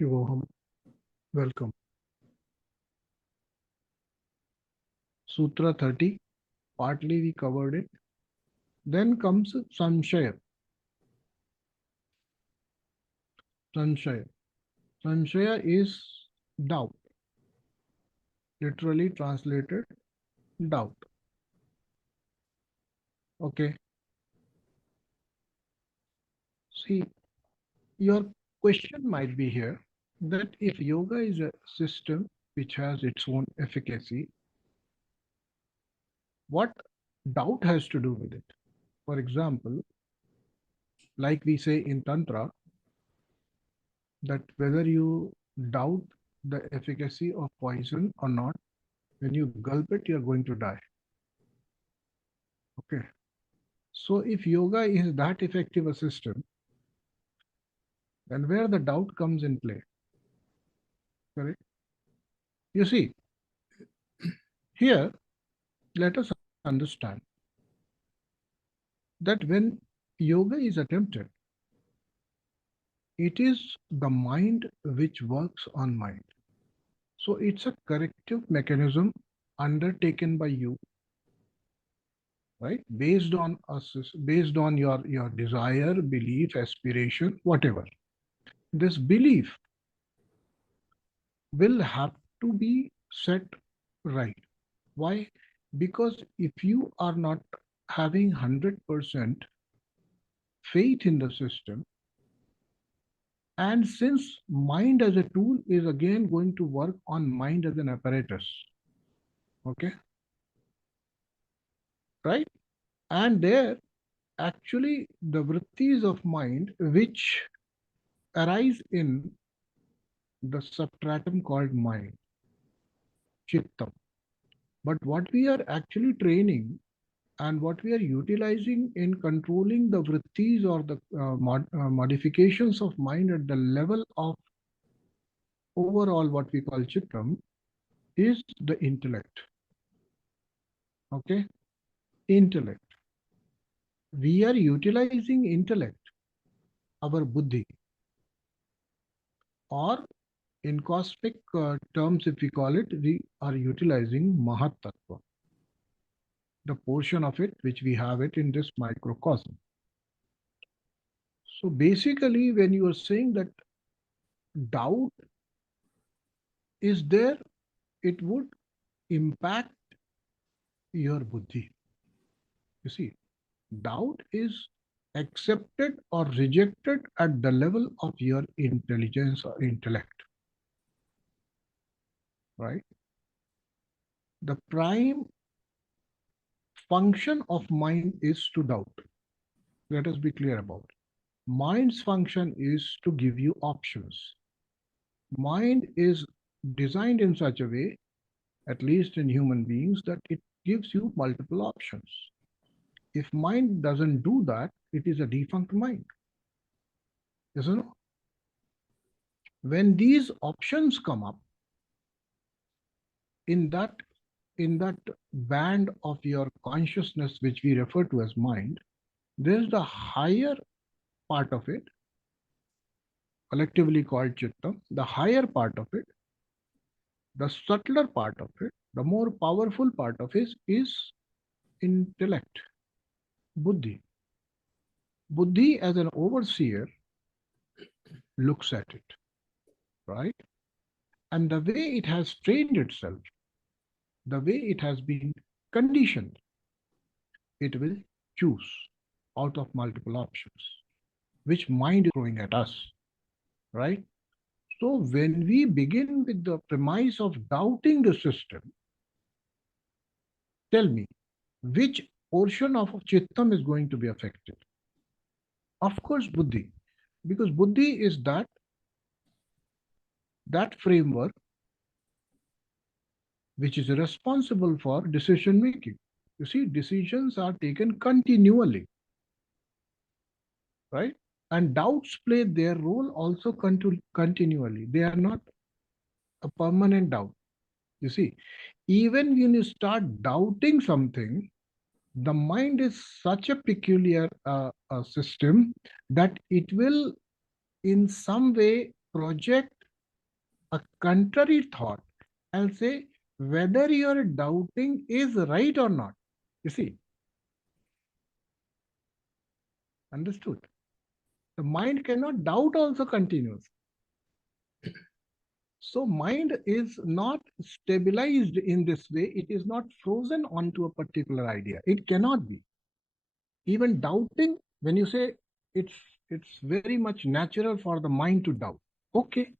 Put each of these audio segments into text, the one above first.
Shivoham, welcome. Sutra 30, partly we covered it. Then comes saṁśaya. Saṁśaya. Saṁśaya is doubt. Literally translated, doubt. Okay. See, your question might be here that if yoga is a system which has its own efficacy, what doubt has to do with it? For example, like we say in Tantra, that whether you doubt the efficacy of poison or not, when you gulp it, you're going to die. Okay. So if yoga is that effective a system, then where the doubt comes in play? Correct? You see, here, let us understand that when yoga is attempted, it is the mind which works on mind. So it's a corrective mechanism undertaken by you, right? Based on your desire, belief, aspiration, whatever. This belief will have to be set right. Why? Because if you are not having 100% faith in the system, and since mind as a tool is again going to work on mind as an apparatus, okay, right? And there, actually, the vrittis of mind which arise in the substratum called mind, chitta. But what we are actually training and what we are utilizing in controlling the vrittis or the modifications of mind at the level of overall what we call chittam is the intellect. Okay? Intellect. We are utilizing intellect, our buddhi, or in cosmic terms, if we call it, we are utilizing Mahat Tattva, the portion of it which we have it in this microcosm. So basically, when you are saying that doubt is there, it would impact your buddhi. You see, doubt is accepted or rejected at the level of your intelligence or intellect, right? The prime function of mind is to doubt. Let us be clear about it. Mind's function is to give you options. Mind is designed in such a way, at least in human beings, that it gives you multiple options. If mind doesn't do that, it is a defunct mind. Yes or no? When these options come up in that band of your consciousness, which we refer to as mind, there's the higher part of it, collectively called chitta, the higher part of it, the subtler part of it, the more powerful part of it is intellect, buddhi. Buddhi as an overseer looks at it, right? And the way it has trained itself, the way it has been conditioned, it will choose out of multiple options, which mind is throwing at us, right? So when we begin with the premise of doubting the system, tell me, which portion of chittam is going to be affected? Of course, buddhi, because buddhi is that framework which is responsible for decision making. You see, decisions are taken continually, right? And doubts play their role also continually. They are not a permanent doubt. You see, even when you start doubting something, the mind is such a peculiar system that it will in some way project a contrary thought and say whether your doubting is right or not. You see, understood? The mind cannot doubt also continues. So mind is not stabilized in this way. It is not frozen onto a particular idea. It cannot be. Even doubting, when you say it's it's very much natural for the mind to doubt. Okay.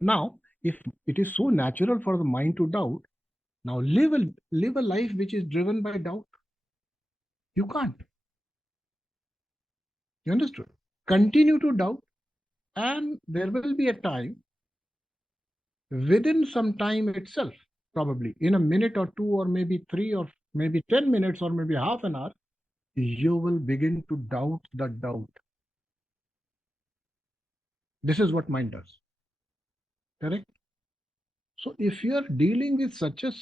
Now, if it is so natural for the mind to doubt, now live a life which is driven by doubt. You can't. You understood? Continue to doubt, and there will be a time within some time itself, probably in a minute or two, or maybe three, or maybe 10 minutes, or maybe half an hour, you will begin to doubt the doubt. This is what mind does. Correct? So if you are dealing with such a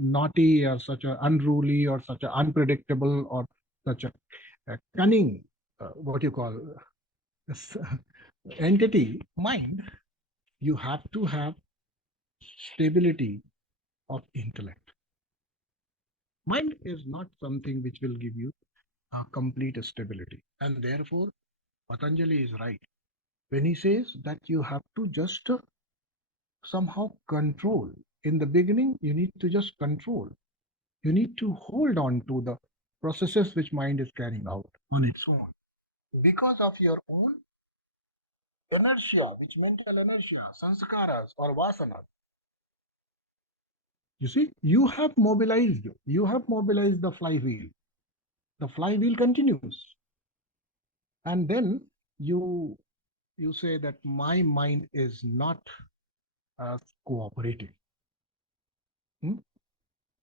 naughty, or such a unruly, or such a unpredictable, or such a cunning, what you call this entity, mind, you have to have stability of intellect. Mind is not something which will give you a complete stability, and therefore Patanjali is right when he says that you have to just somehow control. In the beginning, you need to just control. You need to hold on to the processes which mind is carrying out on its own. Because of your own inertia, which mental inertia, sanskaras or vasanas. You see, you have mobilized the flywheel. The flywheel continues. And then you you say that my mind is not cooperating. Hmm?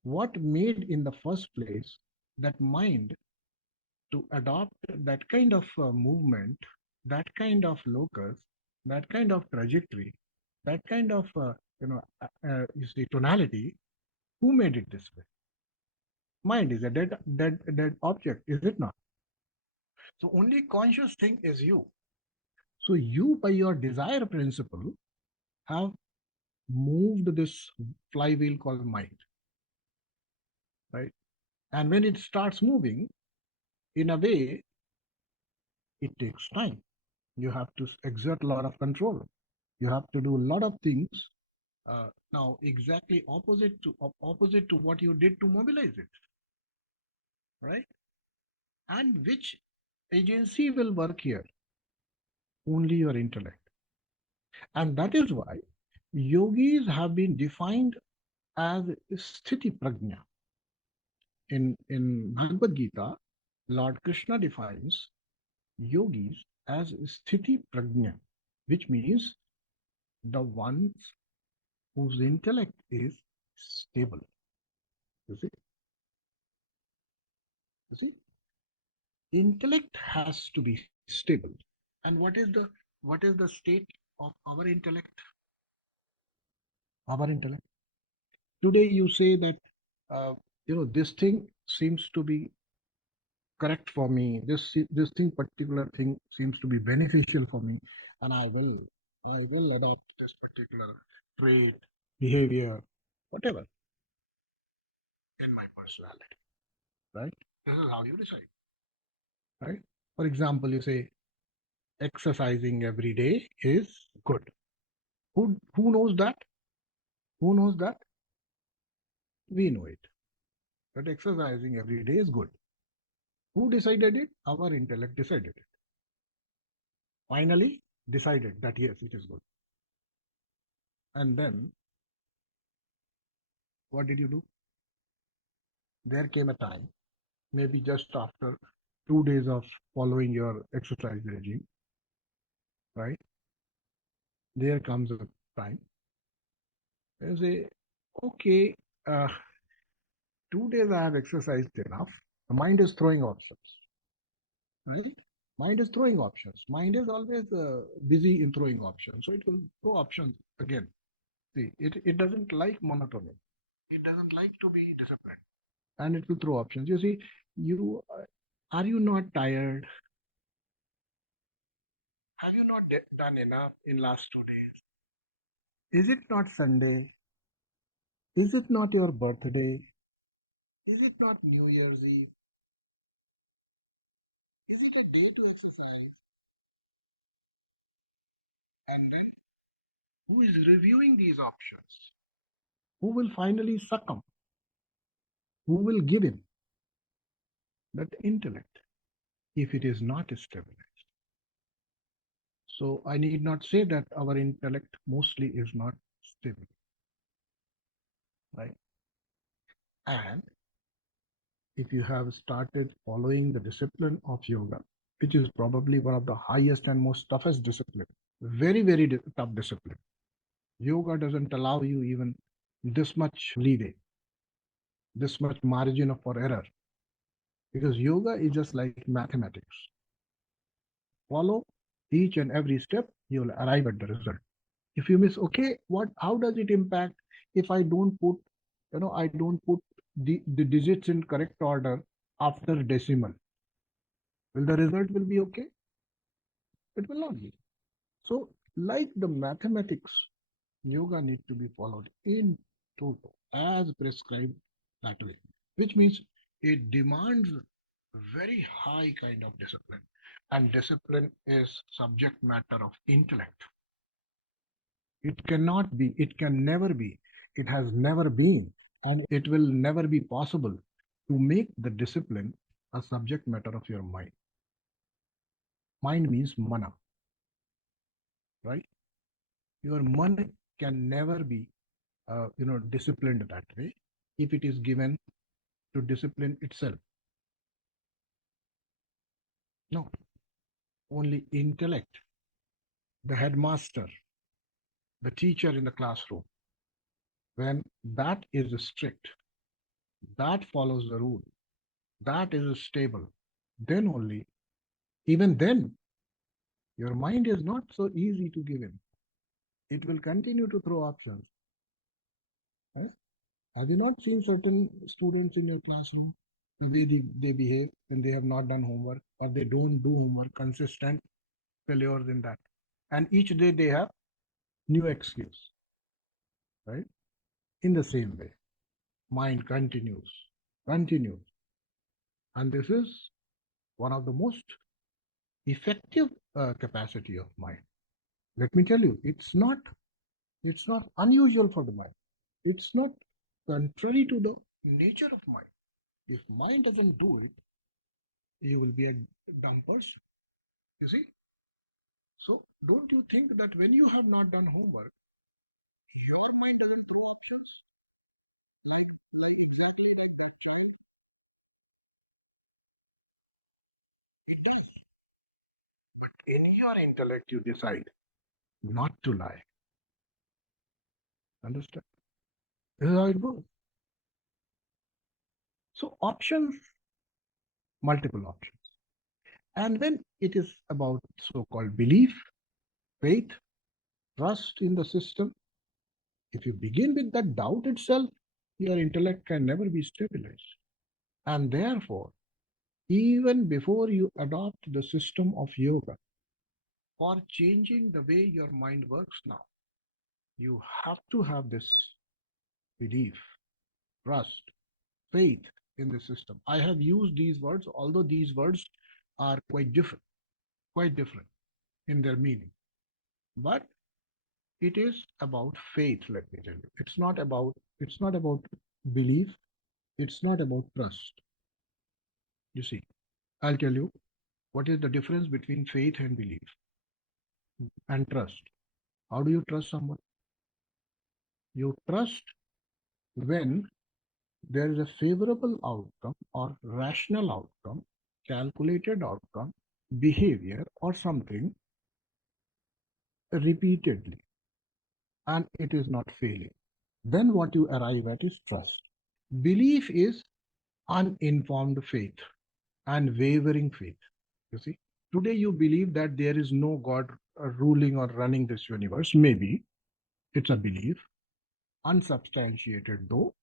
What made in the first place that mind to adopt that kind of movement, that kind of locus, that kind of trajectory, that kind of you see tonality? Who made it this way? Mind is a dead object, is it not? So only conscious thing is you. So you, by your desire principle, have moved this flywheel called mind, right? And when it starts moving, in a way, it takes time. You have to exert a lot of control. You have to do a lot of things. Now, exactly opposite to what you did to mobilize it, right? And which agency will work here? Only your intellect. And that is why yogis have been defined as sthiti prajna. In Bhagavad Gita, Lord Krishna defines yogis as sthiti prajna, which means the ones whose intellect is stable. You see? You see? Intellect has to be stable. And what is the state of our intellect? Our intellect. Today you say that this thing seems to be correct for me. This thing, particular thing, seems to be beneficial for me, and I will adopt this particular trait, behavior, whatever, in my personality. Right? This is how you decide. Right? For example, you say exercising every day is good. Who knows that? Who knows that? We know it. That exercising every day is good. Who decided it? Our intellect decided it. Finally, decided that yes, it is good. And then, what did you do? There came a time, maybe just after 2 days of following your exercise regime, right? There comes a time. You say, okay, uh, 2 days I have exercised enough. The mind is throwing options, right? Mind is throwing options. Mind is always busy in throwing options. So it will throw options again. See, it doesn't like monotony. It doesn't like to be disciplined. And it will throw options. You see, you are you not tired? Have you not done enough in last 2 days? Is it not Sunday? Is it not your birthday? Is it not New Year's Eve? Is it a day to exercise? And then who is reviewing these options? Who will finally succumb? Who will give in? That intellect, if it is not stabilized. So I need not say that our intellect mostly is not stable, right? And if you have started following the discipline of yoga, which is probably one of the highest and most toughest discipline, very, very tough discipline. Yoga doesn't allow you even this much leeway, this much margin for error, because yoga is just like mathematics. Follow each and every step, you will arrive at the result. If you miss, okay, how does it impact if I don't put, I don't put the digits in correct order after decimal? Will the result will be okay? It will not be. So, like the mathematics, yoga need to be followed in total as prescribed that way, which means it demands very high kind of discipline. And discipline is subject matter of intellect. It cannot be, it can never be, it has never been, and it will never be possible to make the discipline a subject matter of your mind. Mind means mana, right? Your mana can never be, disciplined that way if it is given to discipline itself. No, only intellect, the headmaster, the teacher in the classroom, when that is strict, that follows the rule, that is stable, then only, even then, your mind is not so easy to give in. It will continue to throw options. Right? Have you not seen certain students in your classroom, the way they behave when they have not done homework or they don't do homework, consistent failures in that. And each day they have new excuse, right? In the same way, mind continues. And this is one of the most effective capacity of mind. Let me tell you, it's not unusual for the mind. It's not contrary to the nature of mind. If mind doesn't do it, you will be a dumb person. You see? So don't you think that when you have not done homework, your mind doesn't put options? In your intellect, you decide not to lie. Understand? This is how it goes. So options, multiple options. And when it is about so-called belief, faith, trust in the system, if you begin with that doubt itself, your intellect can never be stabilized. And therefore, even before you adopt the system of yoga, for changing the way your mind works now, you have to have this belief, trust, faith in the system. I have used these words, although these words are quite different in their meaning. But it is about faith, let me tell you. It's not about belief, it's not about trust. You see, I'll tell you what is the difference between faith and belief and trust. How do you trust someone? You trust when there is a favorable outcome or rational outcome, calculated outcome, behavior or something repeatedly, and it is not failing. Then what you arrive at is trust. Belief is uninformed faith and wavering faith. You see, today you believe that there is no God ruling or running this universe. Maybe it's a belief, unsubstantiated though.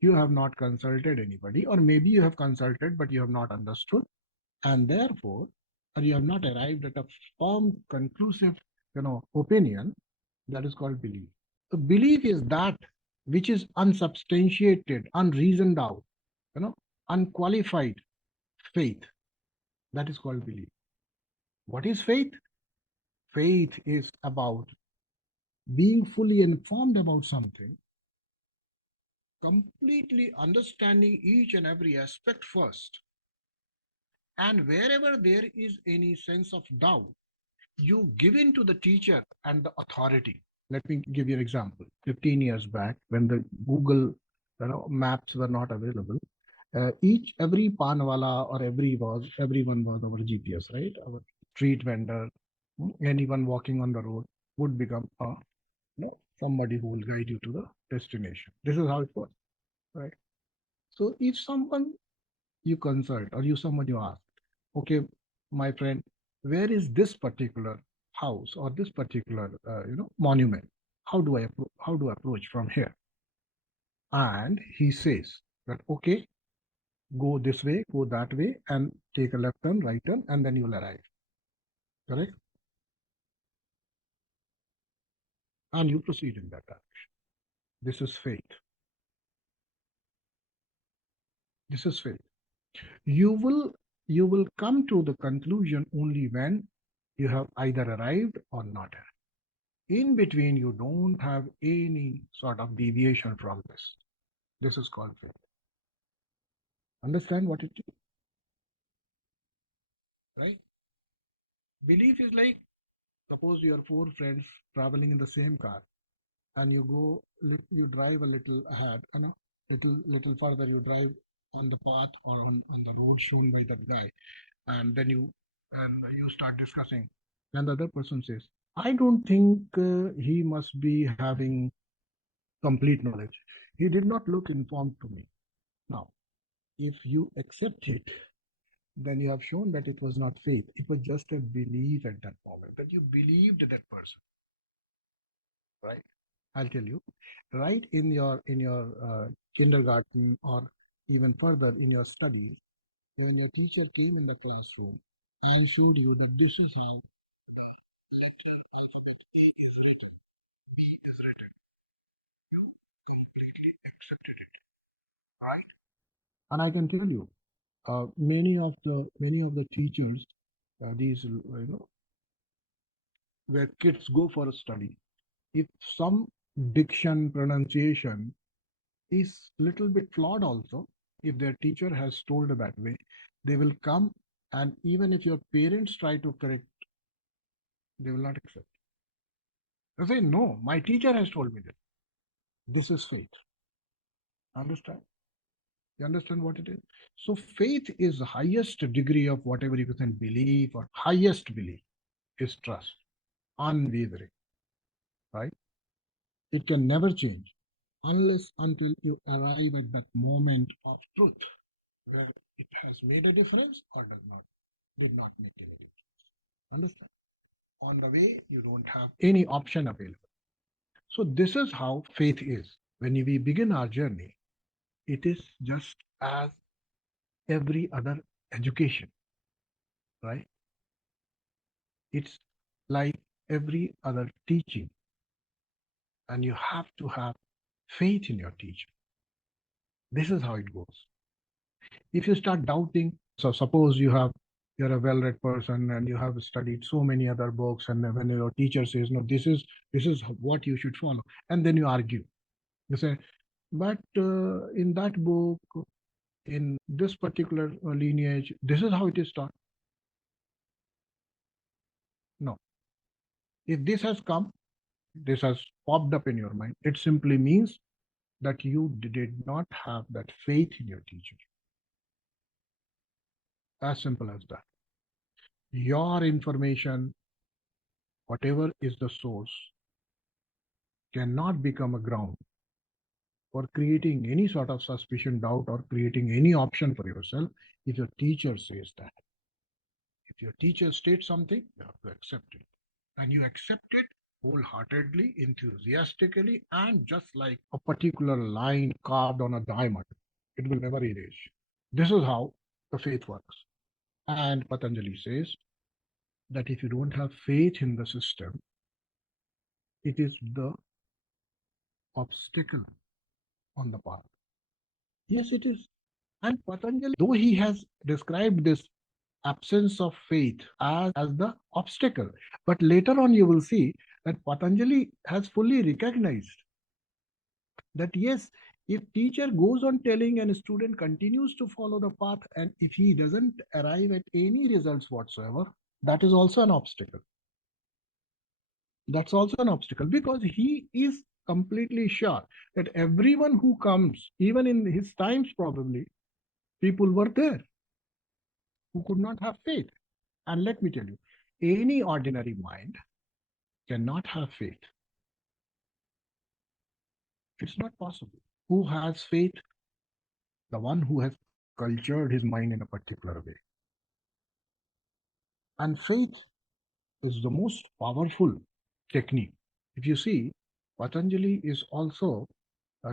You have not consulted anybody, or maybe you have consulted but you have not understood, and therefore, or you have not arrived at a firm, conclusive, opinion. That is called belief. Belief is that which is unsubstantiated, unreasoned out, unqualified faith. That is called belief. What is faith? Faith is about being fully informed about something, completely understanding each and every aspect first. And wherever there is any sense of doubt, you give in to the teacher and the authority. Let me give you an example. 15 years back, when the Google maps were not available, every panwala or everyone was our GPS, right? Our street vendor, anyone walking on the road would become somebody who will guide you to the destination. This is how it was, right? So if someone you consult or someone you ask, okay, my friend, where is this particular house or this particular monument? How do I approach from here? And he says that, okay, go this way, go that way, and take a left turn, right turn, and then you will arrive. Correct? And you proceed in that direction. This is faith. This is faith. You will come to the conclusion only when you have either arrived or not arrived. In between, you don't have any sort of deviation from this. This is called faith. Understand what it is? Right? Belief is like, suppose you are four friends traveling in the same car, and you drive a little ahead, little further, you drive on the path or on the road shown by that guy, and then you start discussing. Then the other person says, I don't think he must be having complete knowledge. He did not look informed to me. Now, if you accept it, then you have shown that it was not faith. It was just a belief at that moment, that you believed that person, right? I'll tell you, right in your kindergarten or even further in your studies, when your teacher came in the classroom and showed you that this is how the letter alphabet A is written, B is written, you completely accepted it, right? And I can tell you, many of the teachers, these where kids go for a study, if some diction pronunciation is little bit flawed also, if their teacher has told that way, they will come, and even if your parents try to correct, they will not accept. They say, no, my teacher has told me this. This is faith. Understand? You understand what it is? So faith is the highest degree of whatever you can believe, or highest belief is trust, unwavering, right? It can never change unless until you arrive at that moment of truth where it has made a difference or did not make any difference. Understand? On the way, you don't have any option available. So this is how faith is. When we begin our journey, it is just as every other education, right? It's like every other teaching, and you have to have faith in your teacher. This is how it goes. If you start doubting, so suppose you're a well-read person and you have studied so many other books, and when your teacher says, no, this is what you should follow, and then you argue. You say, but in that book, in this particular lineage, this is how it is taught. No. If this has popped up in your mind, it simply means that you did not have that faith in your teacher. As simple as that. Your information, whatever is the source, cannot become a ground for creating any sort of suspicion, doubt, or creating any option for yourself if your teacher says that. If your teacher states something, you have to accept it. And you accept it wholeheartedly, enthusiastically, and just like a particular line carved on a diamond, it will never erase. This is how the faith works. And Patanjali says that if you don't have faith in the system, it is the obstacle on the path. Yes, it is. And Patanjali, though he has described this absence of faith as the obstacle, but later on you will see that Patanjali has fully recognized that yes, if teacher goes on telling and a student continues to follow the path, and if he doesn't arrive at any results whatsoever, that is also an obstacle. That's also an obstacle because he is completely sure that everyone who comes, even in his times probably, people were there who could not have faith. And let me tell you, any ordinary mind cannot have faith. It's not possible. Who has faith? The one who has cultured his mind in a particular way. And faith is the most powerful technique. If you see, Patanjali is also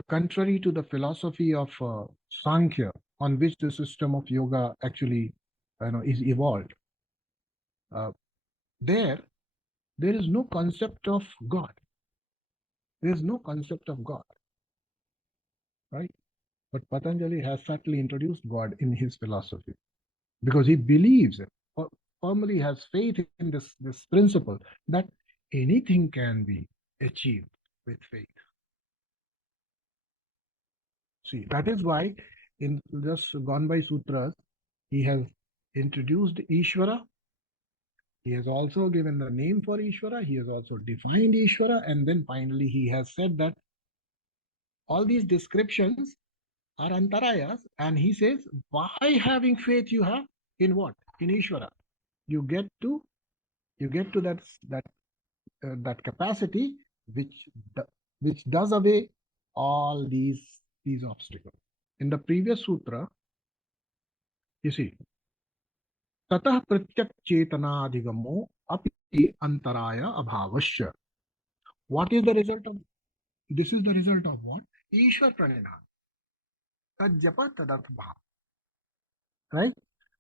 contrary to the philosophy of Sankhya, on which the system of yoga actually is evolved. Uh, there is no concept of God. There is no concept of God, right? But Patanjali has subtly introduced God in his philosophy because he believes it, firmly has faith in this principle that anything can be achieved with faith. See, that is why in just gone by sutras, he has introduced Ishvara. He has also given the name for Ishvara. He has also defined Ishvara. And then finally, he has said that all these descriptions are antarayas. And he says, by having faith you have in what? In Ishvara. You get to that capacity which does away all these obstacles. In the previous sutra, you see, tatah pratyak chetanadhigamo api antaraya abhavasya. What is the result of this? Is the result of what? Ishwar pranidhan. Tajjapa tadartha bhav. Right?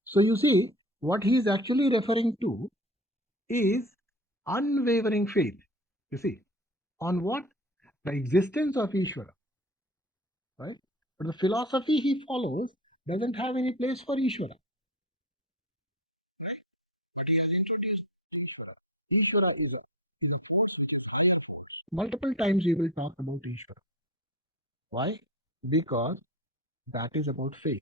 So you see, what he is actually referring to is unwavering faith. You see, on what? The existence of Ishvara. Right? But the philosophy he follows doesn't have any place for Ishvara. But he has introduced Ishvara. Ishvara is a force which is higher force. Multiple times we will talk about Ishvara. Why? Because that is about faith.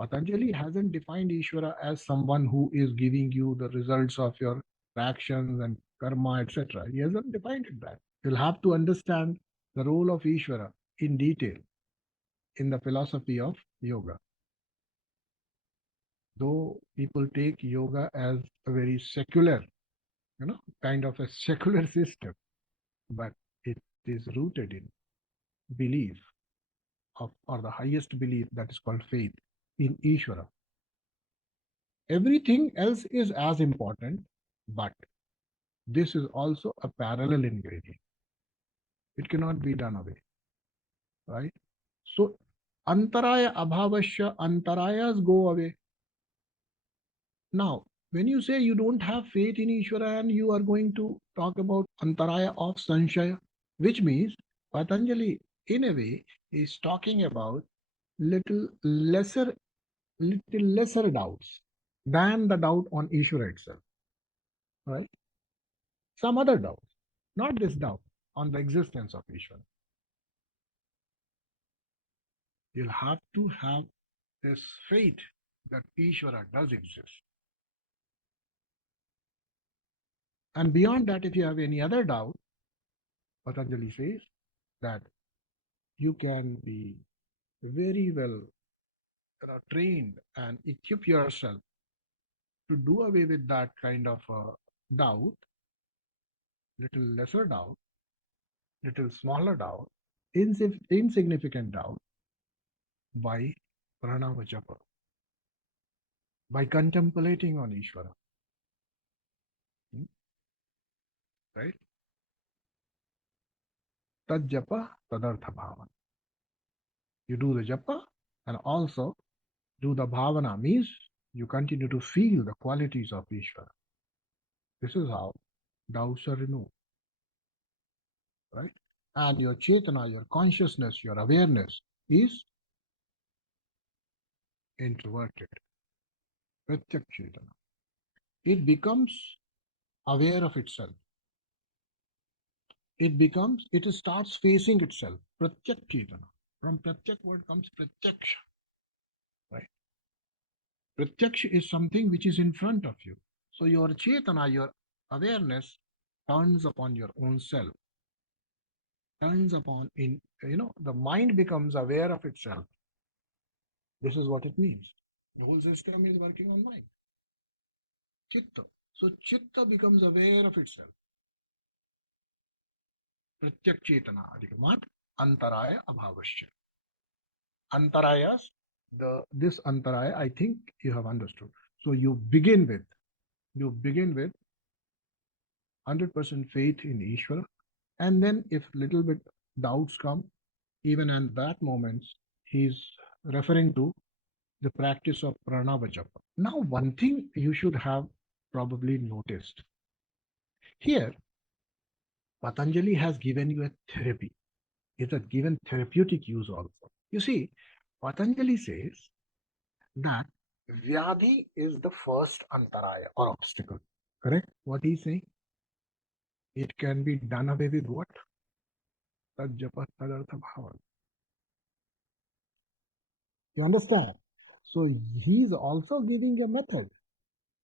Patanjali hasn't defined Ishvara as someone who is giving you the results of your actions and karma, etc. He hasn't defined it that. You'll have to understand the role of Ishvara in detail in the philosophy of yoga. Though people take yoga as a very secular, kind of a secular system, but it is rooted in belief or the highest belief that is called faith in Ishvara. Everything else is as important, but this is also a parallel ingredient. It cannot be done away, right? So, antaraya abhavasya, antarayas go away. Now, when you say you don't have faith in Ishvara and you are going to talk about antaraya of saṁśaya, which means Patanjali, in a way, is talking about little lesser doubts than the doubt on Ishvara itself, right? Some other doubt, not this doubt on the existence of Ishvara. You'll have to have this faith that Ishvara does exist. And beyond that, if you have any other doubt, Patanjali says that you can be very well trained and equip yourself to do away with that kind of doubt, little lesser doubt, little smaller doubt, insignificant doubt by pranava japa, by contemplating on Ishvara. Right? Tad japa tadartha bhavana. You do the japa and also do the bhavana, means you continue to feel the qualities of Ishvara. This is how thou shall know. Right? and your chetana, your consciousness, your awareness is introverted. Pratyak chetana. It becomes aware of itself. It starts facing itself. Pratyak chetana. From pratyak word comes pratyaksha, right? Pratyaksha is something which is in front of you. So your chetana, your awareness turns upon your own self, turns upon the mind becomes aware of itself. This is what it means. The whole system is working on mind. Chitta. So chitta becomes aware of itself. Pratyak chetana adhikamat antarāyāḥ abhavasya. Antarayas, this antaraya, I think you have understood. So you begin with 100% faith in Ishvara, and then if little bit doubts come, even at that moment, he's referring to the practice of pranava japa. Now, one thing you should have probably noticed here, Patanjali has given you a therapy. It has given therapeutic use also. You see, Patanjali says that vyādhi is the first antaraya or obstacle. Correct? What he's saying? It can be done away with what? Tad japa tadartha bhava. You understand? So he's also giving a method.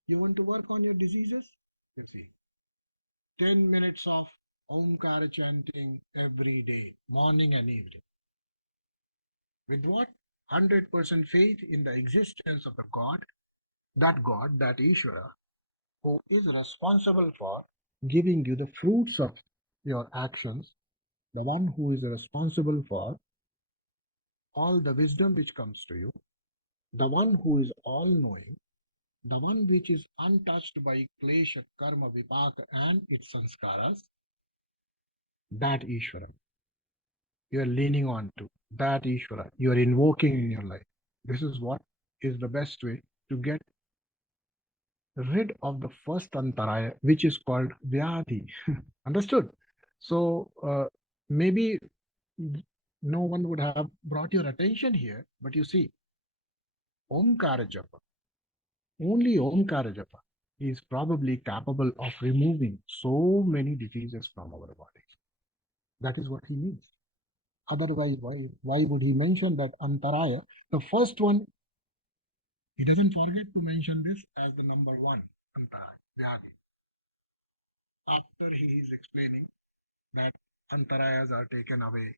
You want to work on your diseases? You see, 10 minutes of Omkara chanting every day, morning and evening. With what? 100% faith in the existence of the God, that Ishvara, who is responsible for giving you the fruits of your actions, the one who is responsible for all the wisdom which comes to you, the one who is all-knowing, the one which is untouched by klesha, karma, vipaka and its sanskaras, that Ishvara you are leaning on to, that Ishvara you are invoking in your life. This is what is the best way to get rid of the first antaraya, which is called vyādhi. Understood? So maybe no one would have brought your attention here, but you see, Omkara japa, only Omkara japa is probably capable of removing so many diseases from our bodies. That is what he means. Otherwise, why would he mention that antaraya? The first one, he doesn't forget to mention this as the number one, antaraya, vyādhi. After he is explaining that antarayas are taken away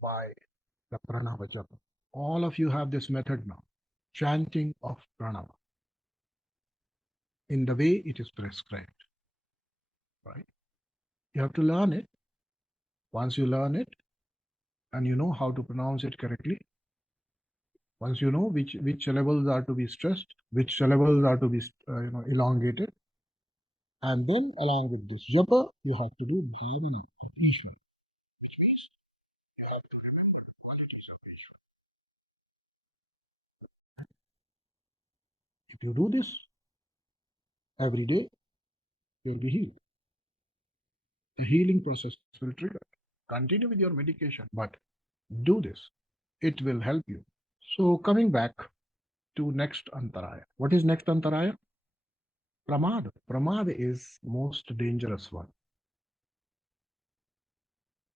by the pranava japa. All of you have this method now, chanting of pranava in the way it is prescribed, right? You have to learn it. Once you learn it and you know how to pronounce it correctly, once you know which syllables are to be stressed, which syllables are to be elongated, and then along with this japa, you have to do bhavana, appreciation, which means you have to remember the qualities of Ishvara. If you do this every day, you'll be healed. The healing process will trigger. Continue with your medication, but do this. It will help you. So coming back to next antaraya. What is next antaraya? Pramāda. Pramāda is most dangerous one.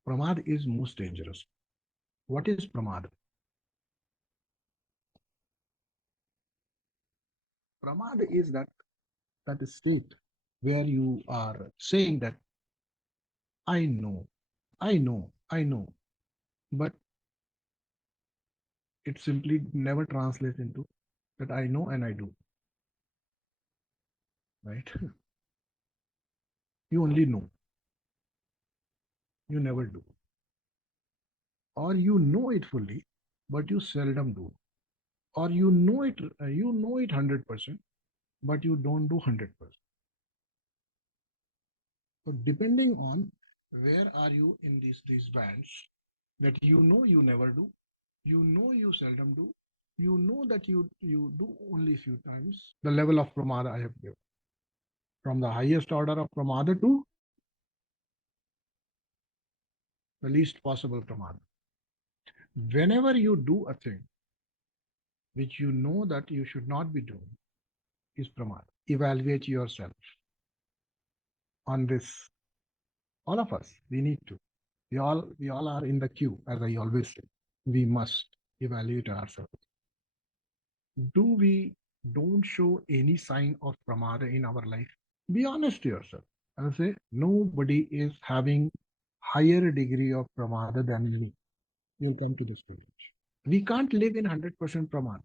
Pramāda is most dangerous. What is pramāda? Pramāda is that state where you are saying that I know, but it simply never translates into that I know and I do. Right? You only know. You never do. Or you know it fully, but you seldom do. Or you know it 100%, but you don't do 100%. So depending on where are you in these bands, that you never do, you seldom do, you know that you do only few times. The level of pramāda I have given. From the highest order of pramāda to the least possible pramāda. Whenever you do a thing which you know that you should not be doing, is pramāda. Evaluate yourself on this. All of us, we need to. We all are in the queue, as I always say. We must evaluate ourselves. Do we don't show any sign of pramāda in our life? Be honest to yourself. I say nobody is having higher degree of pramāda than me. You'll come to this stage. We can't live in 100% pramāda.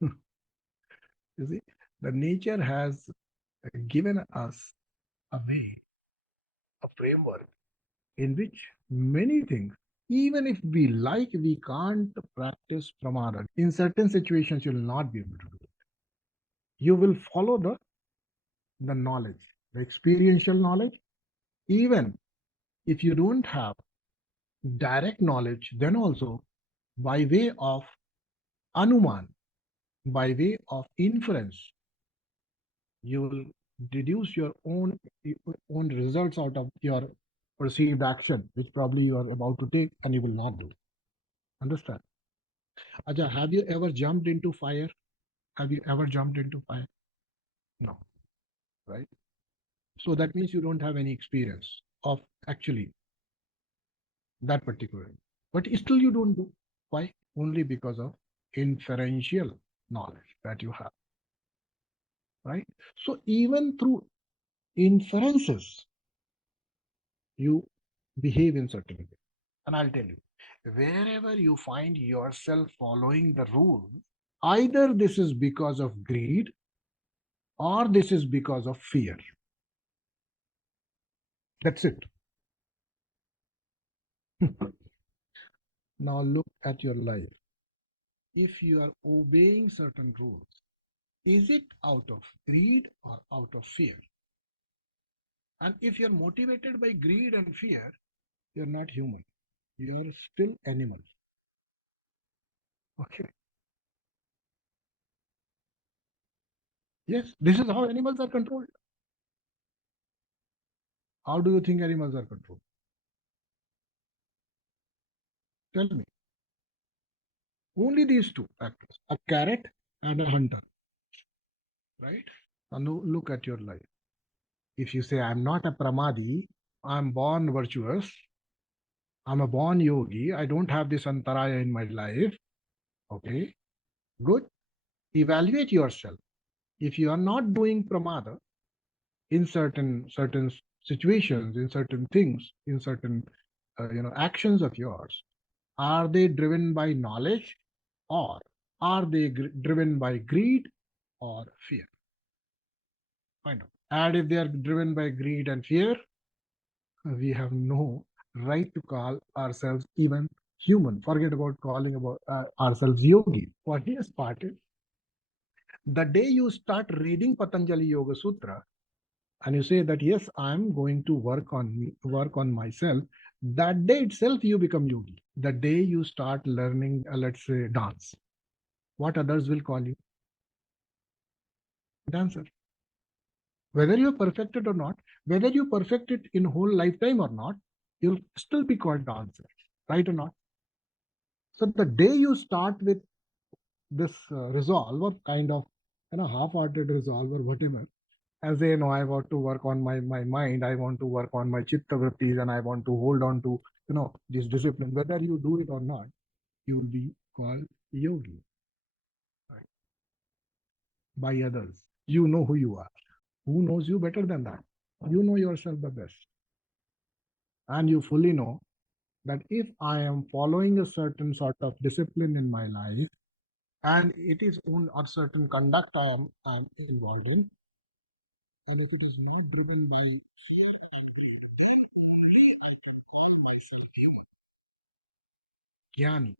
You see, the nature has given us a way, a framework in which many things, even if we like, we can't practice pramāda. In certain situations, you'll not be able to do it. You will follow the knowledge, the experiential knowledge. Even if you don't have direct knowledge, then also by way of anuman, by way of inference, you will deduce your own results out of your perceived action, which probably you are about to take and you will not do. Understand? Aja, have you ever jumped into fire? Have you ever jumped into fire? No, right? So that means you don't have any experience of actually that particular. But still you don't do. Why? Only because of inferential knowledge that you have, right? So even through inferences, you behave in certain way. And I'll tell you, wherever you find yourself following the rule, either this is because of greed or this is because of fear. That's it. Now look at your life. If you are obeying certain rules, is it out of greed or out of fear? And if you're motivated by greed and fear, you're not human. You're still animal. Okay. Yes, this is how animals are controlled. How do you think animals are controlled? Tell me. Only these two factors, a carrot and a hunter. Right? Now look at your life. If you say, I'm not a pramadi, I'm born virtuous, I'm a born yogi, I don't have this antarāyāḥ in my life. Okay, good. Evaluate yourself. If you are not doing pramāda in certain situations, in certain things, in certain actions of yours, are they driven by knowledge or are they driven by greed or fear? Find out. And if they are driven by greed and fear, we have no right to call ourselves even human. Forget about calling ourselves yogi. Funniest part is, the day you start reading Patanjali Yoga Sutra and you say that, yes, I'm going to work on myself, that day itself you become yogi. The day you start learning, let's say, dance, what others will call you? Dancer. Whether you perfect it or not, whether you perfect it in whole lifetime or not, you'll still be called dancer, right or not? So the day you start with this resolve or kind of half-hearted resolve or whatever, as they know, I want to work on my mind, I want to work on my citta-vrittis, and I want to hold on to this discipline. Whether you do it or not, you will be called yogi, right? By others. You know who you are. Who knows you better than that? You know yourself the best. And you fully know that if I am following a certain sort of discipline in my life, and it is on a certain conduct I am involved in, and if it is not driven by fear, then only I can call myself Jnani,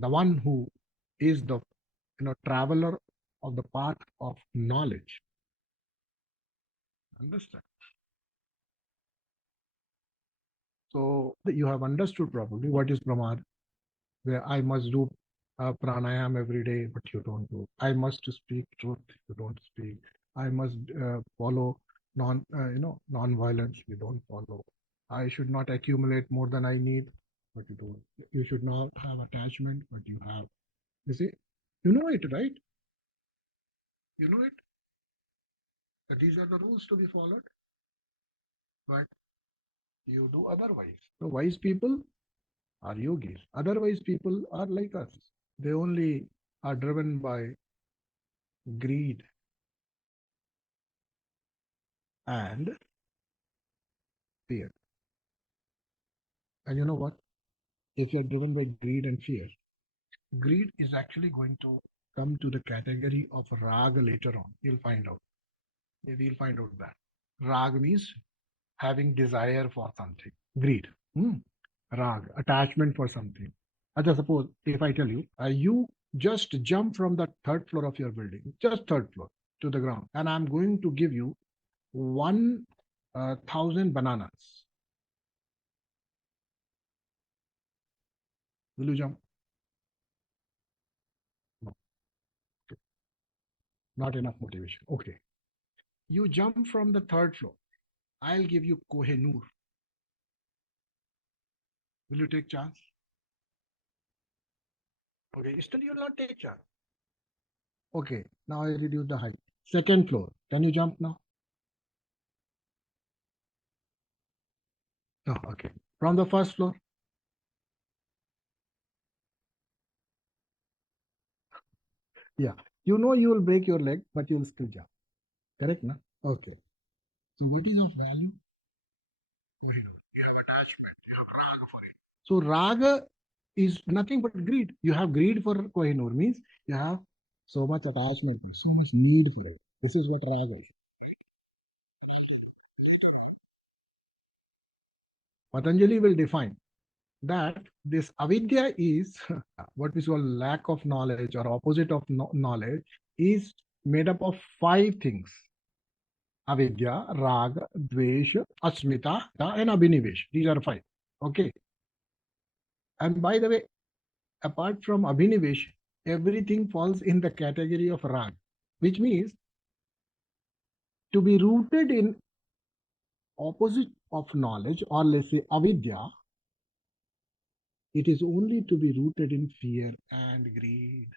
the one who is the traveler of the path of knowledge. Understand? So you have understood probably what is pramāda, where I must do pranayam every day, but you don't do. I must speak truth, you don't speak. I must follow non-violence, you don't follow. I should not accumulate more than I need, but you don't. You should not have attachment, but you have. You see, you know it, right? You know it. That these are the rules to be followed, but you do otherwise. So wise people are yogis. Otherwise, people are like us. They only are driven by greed and fear. And you know what? If you're driven by greed and fear, greed is actually going to come to the category of raga later on. You'll find out. Maybe you'll find out that. Rag means having desire for something. Greed. Rag, attachment for something. Just suppose if I tell you, you just jump from the third floor of your building, just third floor to the ground, and I'm going to give you 1,000 bananas. Will you jump? No. Okay. Not enough motivation. Okay. You jump from the third floor. I'll give you Kohinoor. Will you take chance? Okay. Still you will not take chance. Okay. Now I reduce the height. Second floor. Can you jump now? No. Okay. From the first floor. Yeah. You know you will break your leg, but you will still jump. Correct, na? Okay. So what is of value? So raga is nothing but greed. You have greed for Kohinoor means you have so much attachment, so much need for it. This is what raga is. Patanjali will define that this avidya is what we call lack of knowledge or opposite of knowledge is made up of 5 things. Avidya, raga, dvesha, asmita, and abhinivesh. These are 5. Okay. And by the way, apart from abhinivesh, everything falls in the category of rag, which means to be rooted in opposite of knowledge, or let's say avidya, it is only to be rooted in fear and greed.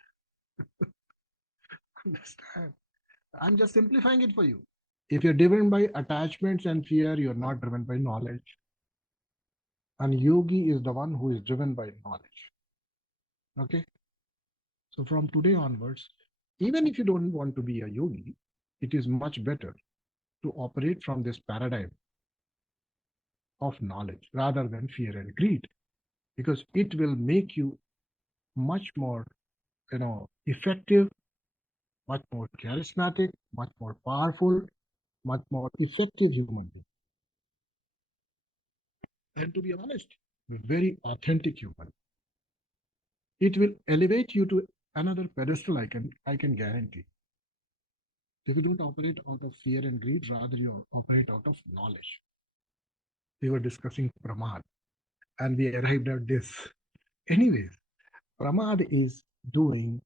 Understand? I'm just simplifying it for you. If you're driven by attachments and fear, you're not driven by knowledge. And yogi is the one who is driven by knowledge. Okay? So from today onwards, even if you don't want to be a yogi, it is much better to operate from this paradigm of knowledge rather than fear and greed, because it will make you much more, effective, much more charismatic, much more powerful, much more effective human being. And to be honest, very authentic human. It will elevate you to another pedestal, I can guarantee. If you don't operate out of fear and greed, rather you operate out of knowledge. We were discussing pramāda, and we arrived at this. Anyways, pramāda is doing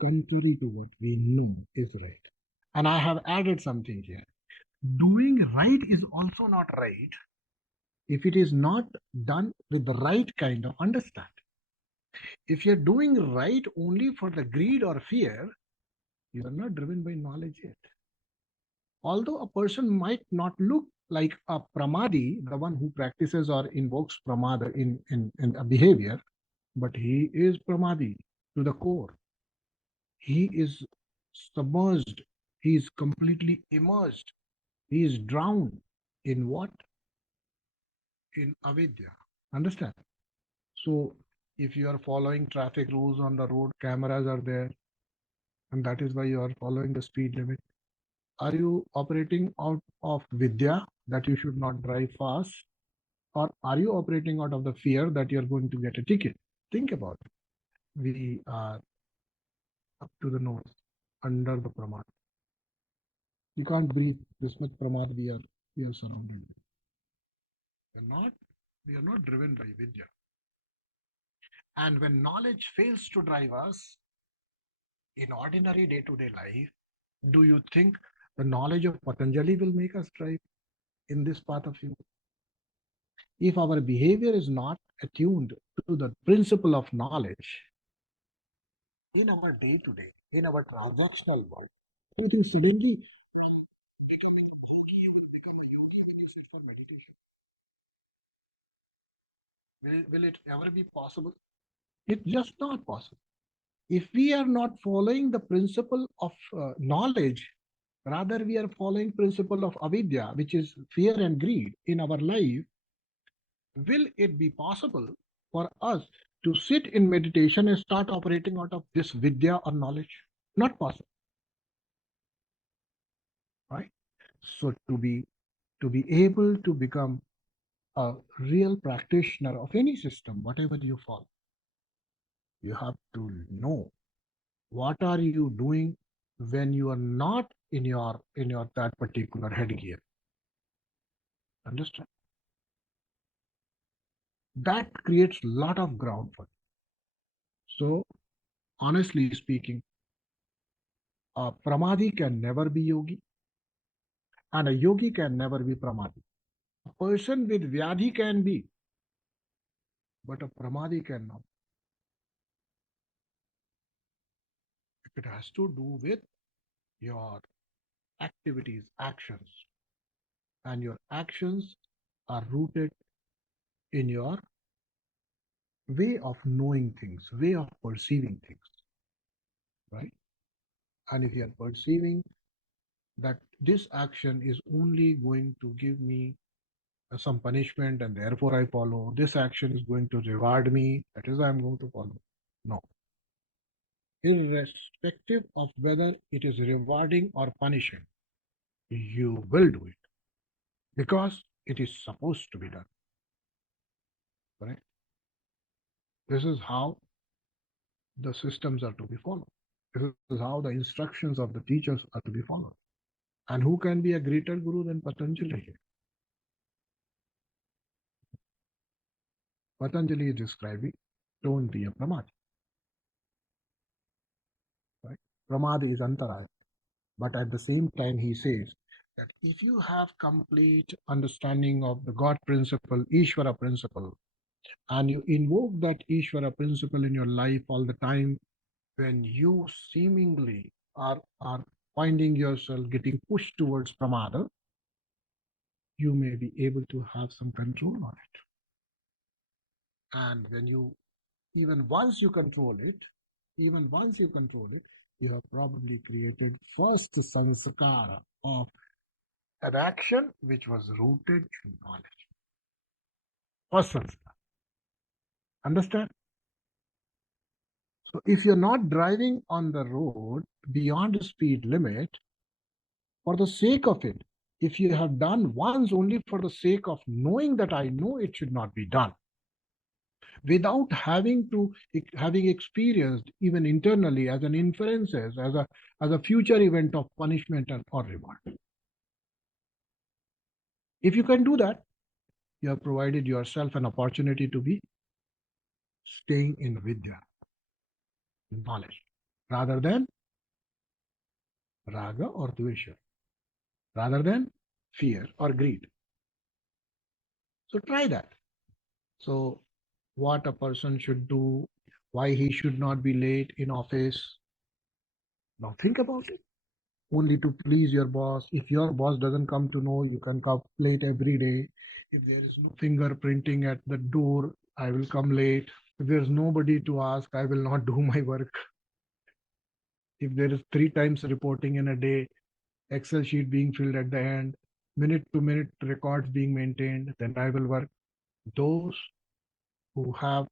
contrary to what we know is right. And I have added something here. Doing right is also not right if it is not done with the right kind of understanding. If you're doing right only for the greed or fear, you are not driven by knowledge yet. Although a person might not look like a pramadi, the one who practices or invokes pramada in a behavior, but he is pramadi to the core. He is submerged. He is completely immersed. He is drowned in what? In avidya. Understand? So if you are following traffic rules on the road, cameras are there, and that is why you are following the speed limit. Are you operating out of vidya that you should not drive fast? Or are you operating out of the fear that you're going to get a ticket? Think about it. We are up to the nose, under the pramad. You can't breathe. This much pramad we are surrounded with. We are not driven by vidya. And when knowledge fails to drive us in ordinary day-to-day life, do you think the knowledge of Patanjali will make us drive? in this path of yoga. If our behavior is not attuned to the principle of knowledge in our day to day, in our transactional world, you think suddenly become a yogi when you sit for meditation? Will it ever be possible? It's just not possible. If we are not following the principle of knowledge, rather we are following principle of avidya, which is fear and greed in our life, will it be possible for us to sit in meditation and start operating out of this vidya or knowledge? Not possible, right? So to be able to become a real practitioner of any system, whatever you follow, you have to know what are you doing when you are not in your that particular headgear. Understand? That creates a lot of ground for you. So honestly speaking, a pramadi can never be yogi, and a yogi can never be pramadi. A person with vyādhi can be, but a pramadi cannot. It has to do with your activities, actions, and your actions are rooted in your way of knowing things, way of perceiving things, right? And if you are perceiving that this action is only going to give me some punishment and therefore I follow, this action is going to reward me, that is why I'm going to follow. No. Irrespective of whether it is rewarding or punishing, you will do it because it is supposed to be done. Correct? This is how the systems are to be followed. This is how the instructions of the teachers are to be followed. And who can be a greater guru than Patanjali here? Patanjali is describing, don't be a pramāda. Right? Pramāda is antarāyāḥ. But at the same time, he says that if you have complete understanding of the God principle, Ishvara principle, and you invoke that Ishvara principle in your life all the time, when you seemingly are finding yourself getting pushed towards pramāda, you may be able to have some control on it. And when you, even once you control it, you have probably created first samskara of an action which was rooted in knowledge. First samskara. Understand? So if you're not driving on the road beyond the speed limit, for the sake of it, if you have done once only for the sake of knowing that I know it should not be done, without having experienced even internally as an inferences, as a future event of punishment or reward. If you can do that, you have provided yourself an opportunity to be staying in vidya, knowledge, rather than raga or dvesha, rather than fear or greed. So try that. So what a person should do, why he should not be late in office. Now think about it. Only to please your boss. If your boss doesn't come to know, you can come late every day. If there is no fingerprinting at the door, I will come late. If there's nobody to ask, I will not do my work. If there is 3 times reporting in a day, Excel sheet being filled at the end, minute to minute records being maintained, then I will work. Those who have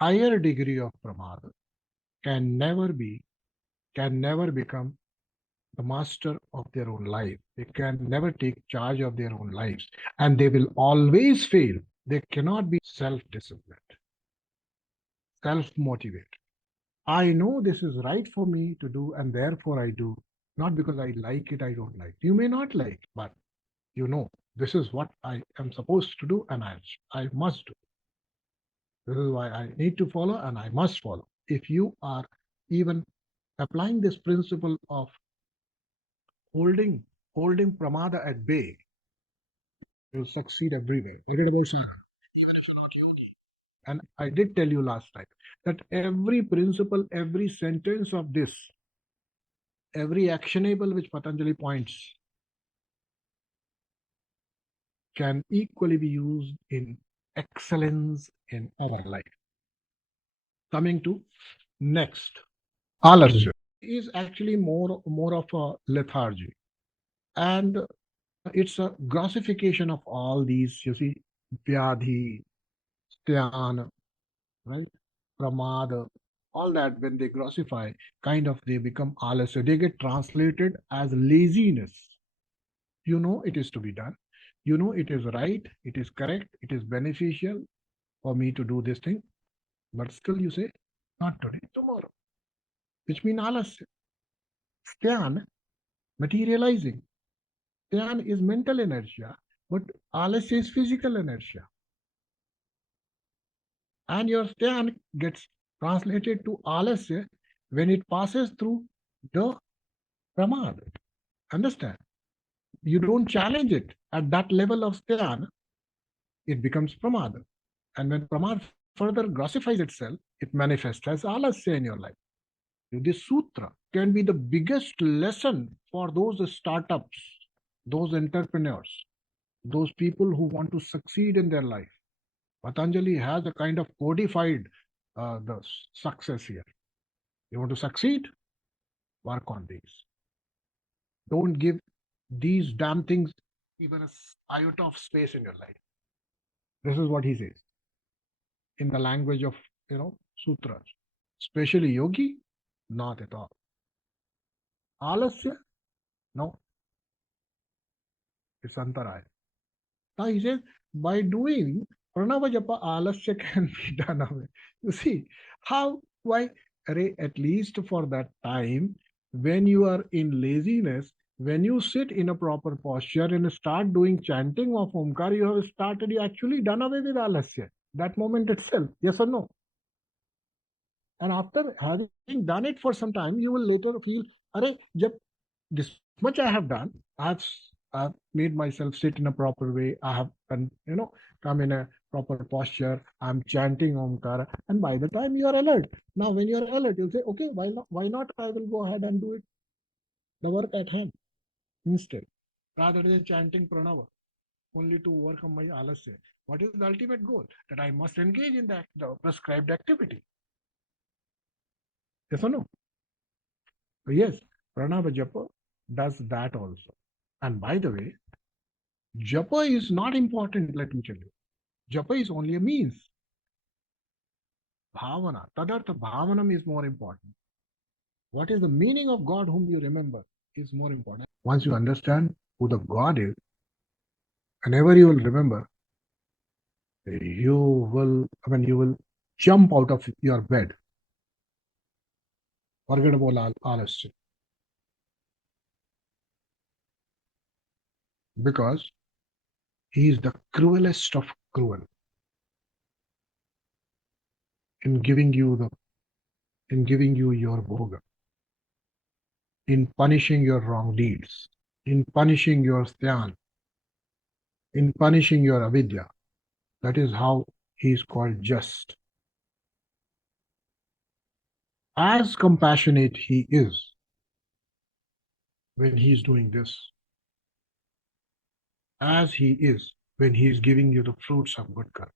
higher degree of pramāda can never become the master of their own life. They can never take charge of their own lives, and they will always fail. They cannot be self-disciplined, self-motivated. I know this is right for me to do, and therefore I do. Not because I like it, I don't like it. You may not like, but you know, this is what I am supposed to do, and I must do. This is why I need to follow, and I must follow. If you are even applying this principle of holding pramāda at bay, will succeed everywhere. Forget about sadhana. And I did tell you last time that every principle, every sentence of this, every actionable which Patanjali points can equally be used in excellence in our life. Coming to next, alasya is actually more of a lethargy, and it's a grossification of all these. You see, vyādhi, styāna, right? Pramāda, all that when they grossify, kind of they become alasya. They get translated as laziness. You know it is to be done. You know it is right, it is correct, it is beneficial for me to do this thing, but still you say, not today, tomorrow, which means alasya. Styāna, materializing. Styāna is mental inertia, but alasya is physical inertia. And your styāna gets translated to alasya when it passes through the pramāda. Understand? You don't challenge it at that level of styāna, it becomes pramāda. And when pramāda further grossifies itself, it manifests as alasya in your life. This sutra can be the biggest lesson for those startups, those entrepreneurs, those people who want to succeed in their life. Patanjali has a kind of codified the success here. You want to succeed? Work on these. Don't give these damn things even an iota of space in your life. This is what he says in the language of, sutras. Especially yogi, not at all. Alasya, no. It's antarāyāḥ. Now he says, by doing pranava japa, alasya can be done away. You see, how, why? At least for that time, when you are in laziness, when you sit in a proper posture and start doing chanting of Omkar, you have started, you actually done away with alasya. That moment itself, yes or no? And after having done it for some time, you will later feel, this much I have done, I've made myself sit in a proper way, I have come in a proper posture, I'm chanting Omkara, and by the time you are alert, now when you are alert, you'll say, okay, why not I will go ahead and do it, the work at hand instead, rather than chanting pranava only to overcome my alasya. What is the ultimate goal? That I must engage in the prescribed activity. Yes or no? Yes, pranava japa does that also. And by the way, japa is not important, let me tell you. Japa is only a means. Bhavana, tadartha bhavanam is more important. What is the meaning of God whom you remember is more important. Once you understand who the God is, whenever you will remember, you will jump out of your bed. Forget about alasya. Because he is the cruelest of cruel in giving you your bhoga, in punishing your wrong deeds, in punishing your styāna, in punishing your avidya. That is how he is called just. As compassionate he is when he is doing this, as he is when he is giving you the fruits of good karma.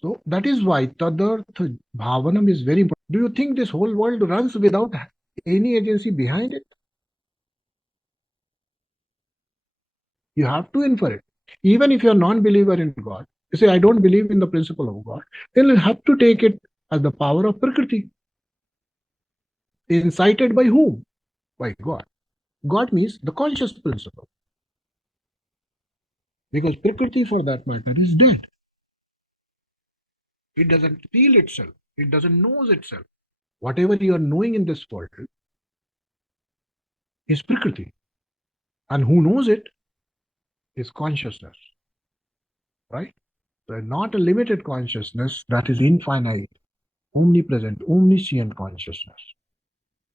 So that is why tadartha bhavanam is very important. Do you think this whole world runs without any agency behind it? You have to infer it. Even if you're a non-believer in God, you say, I don't believe in the principle of God, then you have to take it as the power of Prakriti. Incited by whom? By God. God means the conscious principle. Because Prakriti, for that matter, is dead. It doesn't feel itself. It doesn't know itself. Whatever you are knowing in this world is Prakriti. And who knows it is consciousness. Right? So not a limited consciousness, that is infinite, omnipresent, omniscient consciousness.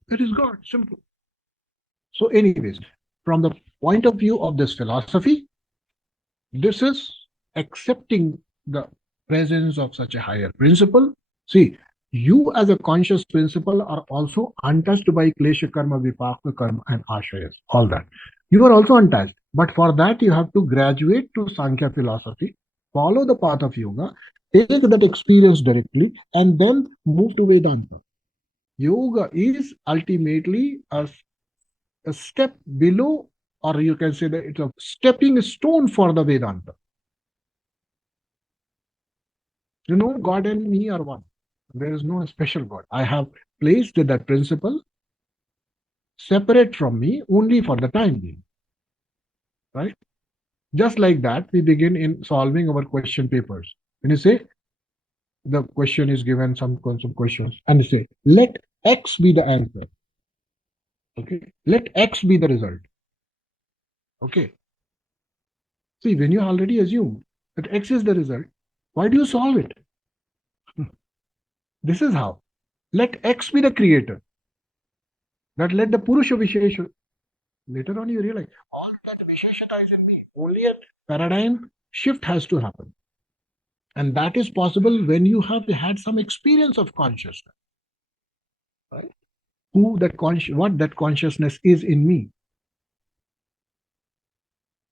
That is God, simple. So anyways, from the point of view of this philosophy, This is accepting the presence of such a higher principle. See, you as a conscious principle are also untouched by klesha karma, vipaka karma, and ashayas. All that. You are also untouched. But for that, you have to graduate to Sankhya philosophy, follow the path of yoga, take that experience directly, and then move to Vedanta. Yoga is ultimately a step below, or you can say that it's a stepping stone for the Vedanta. You know, God and me are one. There is no special God. I have placed that principle separate from me only for the time being. Right? Just like that, we begin in solving our question papers. When you say the question is given some questions, and you say, let X be the answer. Okay. Let X be the result. Okay. See, when you already assume that X is the result, why do you solve it? This is how. Let X be the creator. That let the Purusha Vishesha. Later on, you realize all that Visheshata is in me. Only a paradigm shift has to happen. And that is possible when you have had some experience of consciousness. Right? What that consciousness is in me.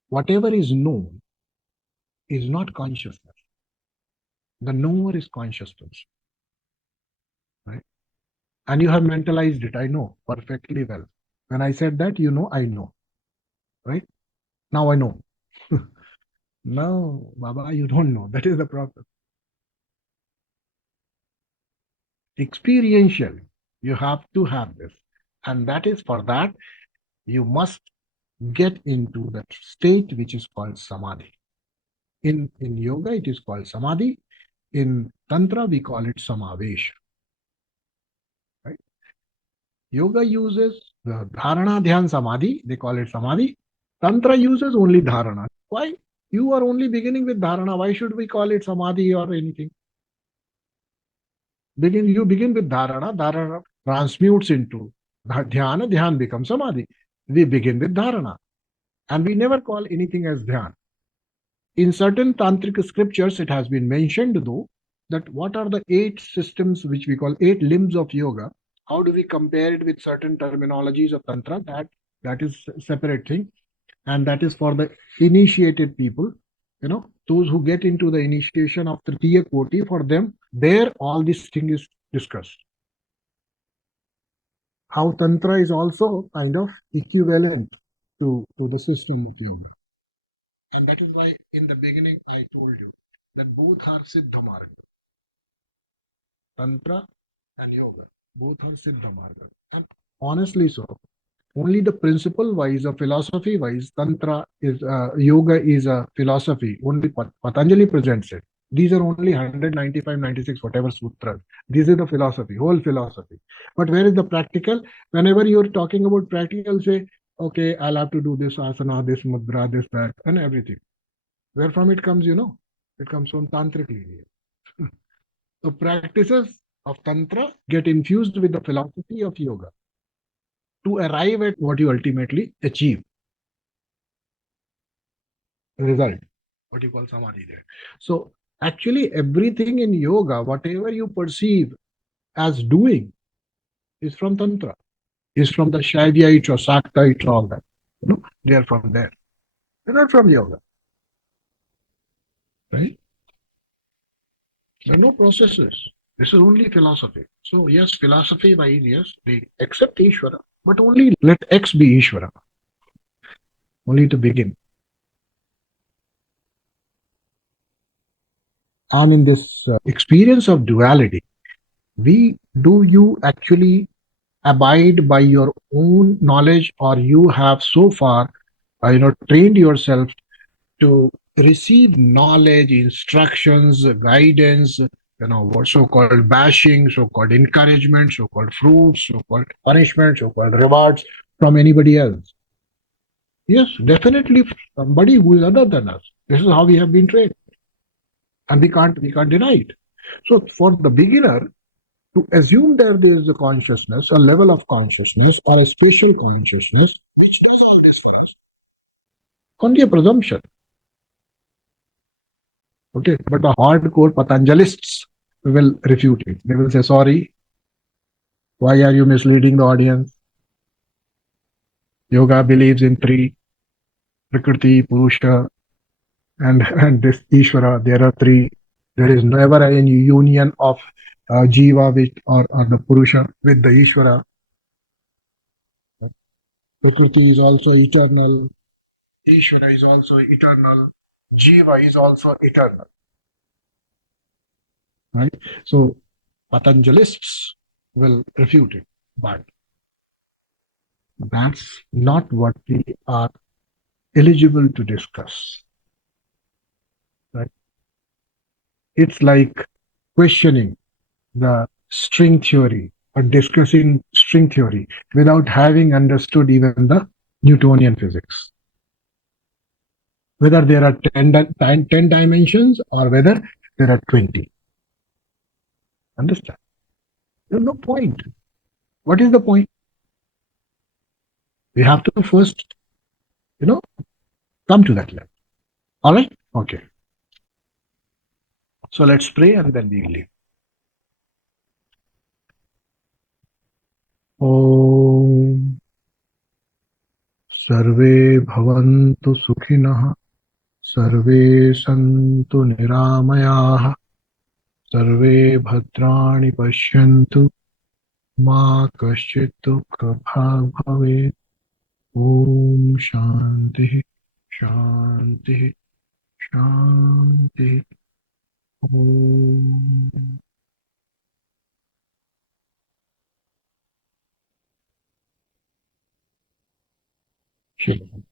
Whatever is known is not consciousness. The knower is consciousness. Right? And you have mentalized it. I know perfectly well. When I said that, you know, I know. Right? Now I know. No, Baba, you don't know. That is the problem. Experiential. You have to have this. And that is for that, you must get into that state which is called samadhi. In yoga, it is called samadhi. In tantra, we call it samavesh. Right? Yoga uses the dharana, dhyan, samadhi. They call it samadhi. Tantra uses only dharana. Why? You are only beginning with dharana. Why should we call it samadhi or anything? You begin with dharana. Dharana transmutes into dhyana. Dhyan becomes samadhi. We begin with dharana. And we never call anything as dhyan. In certain tantric scriptures, it has been mentioned, though, that what are the 8 systems which we call 8 limbs of yoga? How do we compare it with certain terminologies of tantra? That is a separate thing, and that is for the initiated people. You know, those who get into the initiation of Tritiya Koti, for them, there all this thing is discussed. How tantra is also kind of equivalent to the system of yoga. And that is why in the beginning I told you that both are Siddha Marga. Tantra and Yoga. Both are Siddha Marga. And honestly so. Only the principle wise or philosophy wise, Tantra is, Yoga is a philosophy. Only Patanjali presents it. These are only 195, 96, whatever sutras. This is the philosophy, whole philosophy. But where is the practical? Whenever you're talking about practical, say, okay, I'll have to do this asana, this mudra, this, that, and everything. Where from it comes, you know? It comes from tantric lineage. The practices of tantra get infused with the philosophy of yoga to arrive at what you ultimately achieve. Result. What you call samadhi there. So actually everything in yoga, whatever you perceive as doing, is from tantra. Is from the Shaivaites or Shaktaites, all that. You know, they are from there. They're not from yoga. Right? There are no processes. This is only philosophy. So yes, philosophy wise, yes, they accept Ishvara, but only let X be Ishvara. Only to begin. And in this experience of duality, do you actually abide by your own knowledge, or you have so far, trained yourself to receive knowledge, instructions, guidance, what so-called bashing, so-called encouragement, so-called fruits, so-called punishment, so-called rewards from anybody else? Yes, definitely somebody who is other than us. This is how we have been trained. And we can't deny it. So for the beginner, to assume that there is a consciousness, a level of consciousness, or a spatial consciousness, which does all this for us. Only a presumption. Okay, but the hardcore Patanjalists will refute it. They will say, sorry, why are you misleading the audience? Yoga believes in three, Prakriti, Purusha, and this Ishvara. There are three. There is never any union of Jiva with or the Purusha with the Ishvara. Prakriti is also eternal. Ishvara is also eternal. Jiva is also eternal. Right? So Patanjalists will refute it. But that's not what we are eligible to discuss. Right? It's like questioning the string theory or discussing string theory without having understood even the Newtonian physics. Whether there are 10 dimensions or whether there are 20. Understand? There's no point. What is the point? We have to first, come to that level. All right? Okay. So let's pray and then we leave. Om Sarve Bhavantu Sukhinah Sarve Santu Niramayah Sarve Bhadrani Pashyantu Ma Kaschit Dukha Bhavet Om Shanti Shanti Shanti Om Shiva.